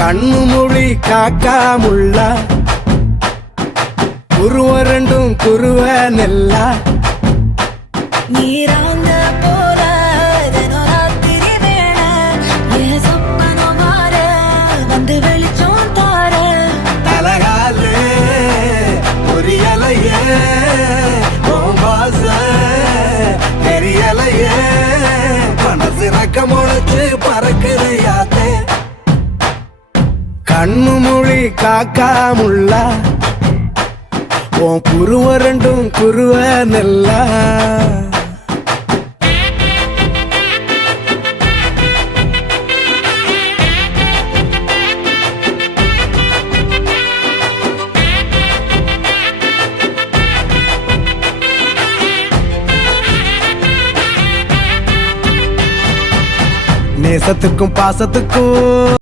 கண்ணு மொழி காக்காமுள்ள குருவ ரெண்டும் குருவ நெல்லா நீராங்க போல தினராத்திரி வேண என் சொப்பனம் மாற வந்து வெளிச்சம் தார தலகாலே பொரியலையே ஓம்பாச தெரியலையே மனசு ரக்க முளைச்சு பறக்குறையாத்தே கண்ணு மொழி காக்காமுள்ள உன் குருவ ரெண்டும் குருவ நெல்லா நேசத்துக்கும் பாசத்துக்கும்